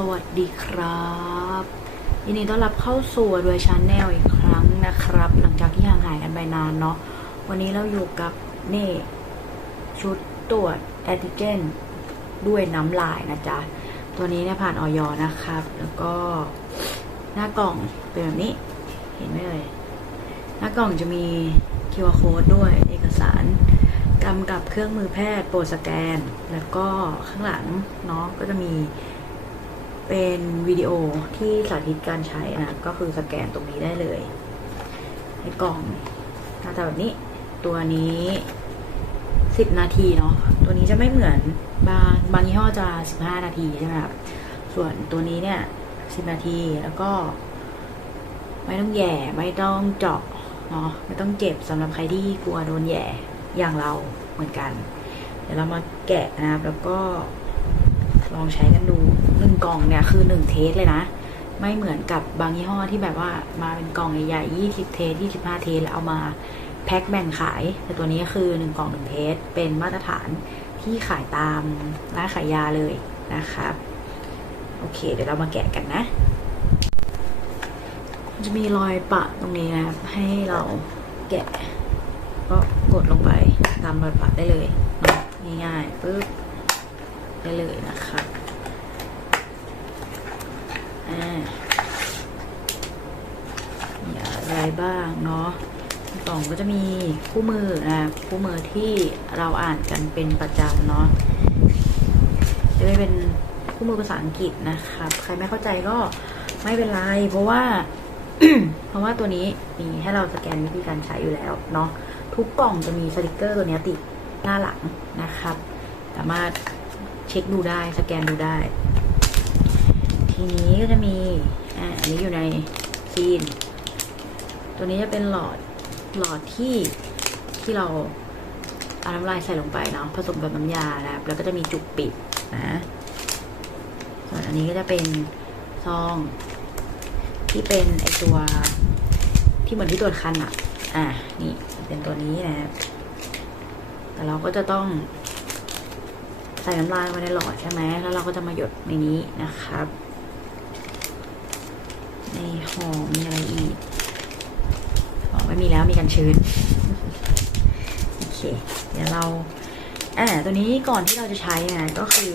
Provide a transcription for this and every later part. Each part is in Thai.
สวัสดีครับยินดีต้อนรับเข้าสู่ด้วยชาแนลอีกครั้งนะครับ หลังจากที่ห่างหายกันไปนานเนาะวันนี้เราอยู่กับเน่ชุดตรวจแอนติเจนด้วยน้ำลายนะจ๊ะ ตัวนี้เนี่ยผ่านออยนะครับ แล้วก็หน้ากล่องเป็นแบบนี้ เห็นไหมเอ่ยหน้ากล่องจะมี QR code ด้วยเอกสารกำกับเครื่องมือแพทย์โปรสแกน แล้วก็ข้างหลังเนาะก็จะมี เป็นวิดีโอที่สาธิตการใช้นะ ก็คือสแกนตรงนี้ได้เลยในกล่องหน้าตาแบบนี้ ตัวนี้สิบนาทีเนาะตัวนี้จะไม่เหมือนบางบางยี่ห้อจะสิบห้านาทีใช่ไหมครับส่วนตัวนี้เนี่ยสิบนาทีแล้วก็ ไม่ต้องแย่ไม่ต้องเจาะเนาะไม่ต้องเจ็บสำหรับใครที่กลัวโดนแย่อย่างเราเหมือนกัน เดี๋ยวเรามาแกะนะครับแล้วก็ลองใช้กันดู งกล่องเนี่ยคือหนึ่งเทสเลยนะ ไม่เหมือนกับบางยี่ห้อที่แบบว่ามาเป็นกล่องใหญ่ๆยี่สิบเทสยี่สิบห้าเทสแล้วเอามาแพ็คแบ่งขาย แต่ตัวนี้คือหนึ่งกล่องหนึ่งเทสเป็นมาตรฐานที่ขายตามร้านขายยาเลยนะครับ โอเค เดี๋ยวเรามาแกะกันนะ จะมีรอยปะตรงนี้นะครับให้เราแกะ ก็กดลงไปตามรอยปะได้เลย ง่ายๆปึ๊บได้เลยนะครับ อะไรบ้างเนาะกล่องก็จะมีคู่มือนะคู่มือที่เราอ่านกันเป็นประจำเนาะจะไม่เป็นคู่มือภาษาอังกฤษนะครับ ใครไม่เข้าใจก็ไม่เป็นไร เพราะว่า เพราะว่าตัวนี้มีให้เราสแกนวิธีการใช้อยู่แล้วเนาะทุกกล่องจะมีสติกเกอร์ตัวนี้ติดหน้าหลังนะครับ สามารถเช็คดูได้สแกนดูได้ ทีนี้ก็จะมี อ่า อันนี้อยู่ในซีน ตัวนี้จะเป็นหลอด หลอดที่ที่เราเอาน้ำลายใส่ลงไปเนาะ ผสมกับน้ำยานะครับแล้วก็จะมีจุกปิดนะส่วนอันนี้ก็จะเป็นซอง ที่เป็นไอตัวที่เหมือนที่ตรวจคันอะอะ นี่เป็นตัวนี้นะ แต่เราก็จะต้องใส่น้ำลายไว้ในหลอดใช่ไหม แล้วเราก็จะมาหยดในนี้นะครับ ในห่อมีอะไรอีกอ๋อไม่มีแล้วมีกันชื้น โอเค เดี๋ยวเราอ่าตัวนี้ก่อนที่เราจะใช้นะก็คือ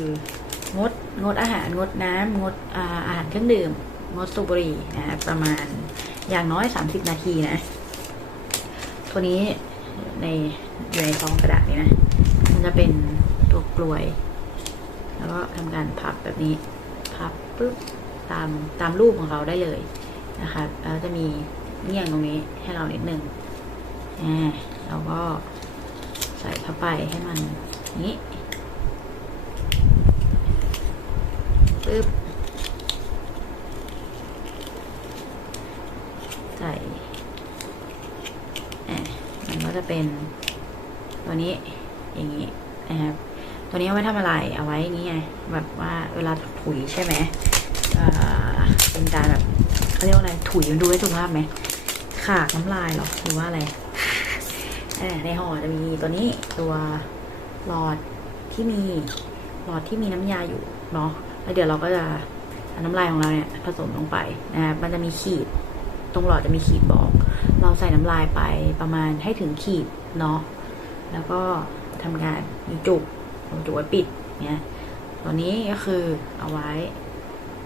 งดงดอาหารงดน้ำงดอาอาหารเครื่องดื่ม งดสูบบุหรี่นะประมาณอย่างน้อย 30 นาทีนะ ตัวนี้ในอยู่ในซองกระดาษนี้นะ มันจะเป็นตัวกลวย แล้วก็ทำการพับแบบนี้ พับปุ๊บ ตามตามรูปของเราได้เลยนะคะแล้วจะมีเงี่ยงตรงนี้ให้เรานิดนึงอ่าเราก็ใส่เข้าไปให้มันนี้ปึ๊บใส่อ่ามันก็จะเป็นตัวนี้อย่างนี้นะครับตัวนี้เอาไว้ทำอะไรเอาไว้อย่างนี้ไงแบบว่าเวลาถุยใช่ไหม เป็นการแบบเขาเรียกว่าอะไรถุยมันดูได้สุภาพไหมขากน้ำลายหรอหรือว่าอะไรในห่อจะมีตัวนี้ตัวหลอดที่มีหลอดที่มีน้ำยาอยู่เนาะแล้วเดี๋ยวเราก็จะน้ำลายของเราเนี่ยผสมลงไปนะมันจะมีขีดตรงหลอดจะมีขีดบอก เราใส่น้ำลายไปประมาณให้ถึงขีดเนาะแล้วก็ทำการมีจุกจุกไว้ปิดเนี่ยตัวนี้ก็คือเอาไว้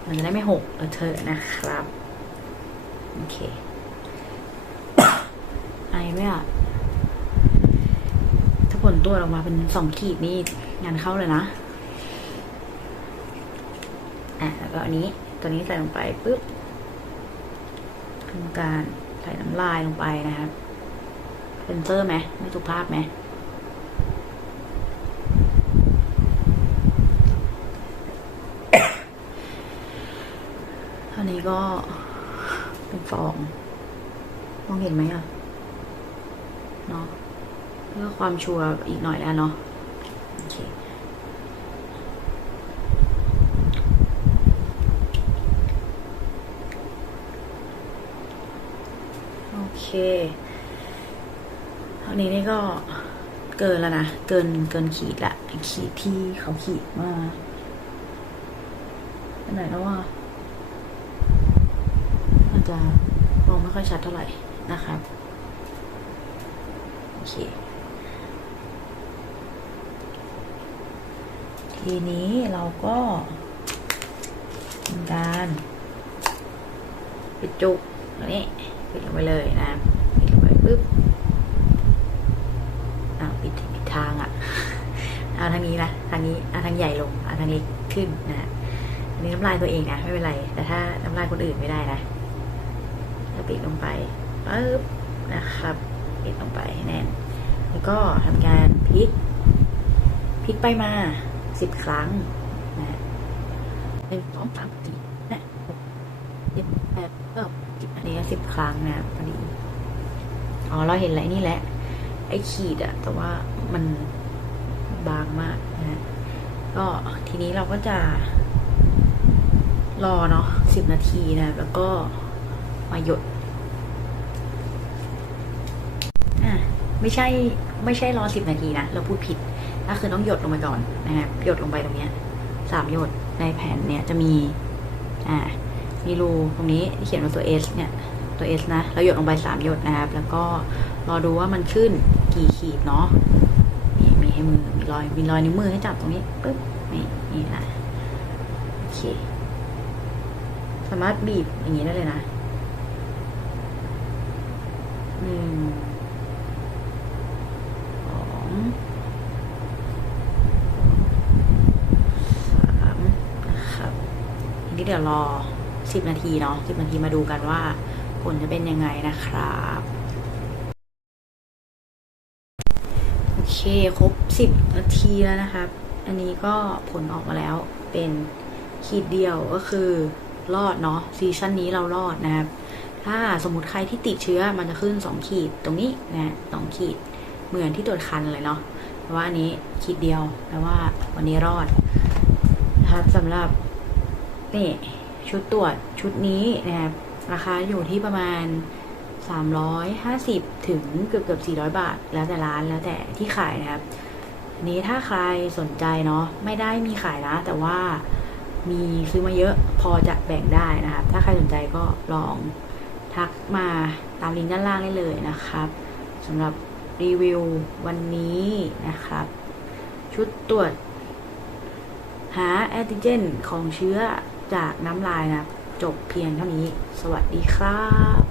มันจะได้ไม่หกเลอเทอนะครับ โอเคไอไหมอะถ้าผลตรวออกมาเป็นสองขีดนี่งานเข้าเลยนะ อะ แล้วก็อันนี้ ตัวนี้ใส่ลงไปปุ๊บทำการใส่น้ำลายลงไปนะครับเซนเซอร์ไหม ไม่สุภาพไหม อันนี้ ก็เป็นฟอง มองเห็นไหมอะ เนาะเพื่อความชัวร์อีกหน่อยแล้วเนาะโอเคโอเคอันนี้นี่ก็เกินแล้วนะ เกินเกินขีดละ ขีดที่เขาขีดมาอันไหนแล้วว่า จะมองไม่ค่อยชัดเท่าไหร่นะครับโอเคทีนี้เราก็ทำการปิดจุกตรงนี้ปิดลงไปเลยนะปิดลงไปปุ๊บอ้าปิดผิดทางอะเอาทางนี้นะทางนี้เอาทางใหญ่ลงเอาทางเล็กขึ้นนะฮะอันนี้น้ำลายตัวเองนะไม่เป็นไร แต่ถ้าน้ำลายคนอื่นไม่ได้นะ ปิดลงไปปุ๊บนะครับปิดลงไปให้แน่น แล้วก็ทำการพลิกพลิกไปมาสิบครั้งนะฮะหนึ่งสองสามสี่นะหกเจ็ดแปดเก้าสิบอันนี้สิบครั้งนะพอดีอ๋อเราเห็นแล้วนี่แหละ ไอ้ขีดอะแต่ว่ามันบางมากนะฮะก็ทีนี้เราก็จะรอเนาะสิบนาทีนะ แล้วก็ มาหยดอะไม่ใช่ไม่ใช่รอสิบนาทีนะ เราพูดผิดก็คือต้องหยดลงไปก่อนนะครับหยดลงไปตรงเนี้ยสามหยดในแผ่นเนี้ยจะมีอ่ามีรูตรงนี้ที่เขียนว่าตัว S เนี่ยตัว S นะเราหยดลงไปสามหยดนะครับ แล้วก็รอดูว่ามันขึ้นกี่ขีดเนาะนี่มีให้มือมีรอยมีรอยนิ้วมือให้จับตรงนี้ปึ๊บนี่นี่นะโอเคสามารถบีบอย่างนี้ได้เลยนะ หนึ่งสองสามนะครับทีนี้เดี๋ยวรอสิบนาทีเนาะสิบนาทีมาดูกันว่า ผลจะเป็นยังไงนะครับโอเคครบสิบนาทีแล้วนะครับ อันนี้ก็ผลออกมาแล้วเป็นขีดเดียวก็คือรอดเนาะซีซั่นนี้เรารอดนะครับ ถ้าสมมติใครที่ติดเชื้อมันจะขึ้นสองขีดตรงนี้นะสองขีด เหมือนที่ตรวจคันเลยเนาะแต่ว่าอันนี้ขีดเดียวแปลว่าวันนี้รอดนะครับสำหรับนี่ชุดตรวจชุดนี้นะครับราคาอยู่ที่ประมาณ 350 ถึงเกือบเกือบ400 บาท แล้วแต่ร้านแล้วแต่ที่ขายนะครับนนี้ถ้าใครสนใจเนาะไม่ได้มีขายนะแต่ว่ามีซื้อมาเยอะพอจะแบ่งได้นะครับ ถ้าใครสนใจก็ลอง ทักมาตามลิงก์ด้านล่างได้เลยนะครับสำหรับรีวิววันนี้นะครับ ชุดตรวจ หาแอนติเจนของเชื้อจากน้ำลายนะ จบเพียงเท่านี้ สวัสดีครับ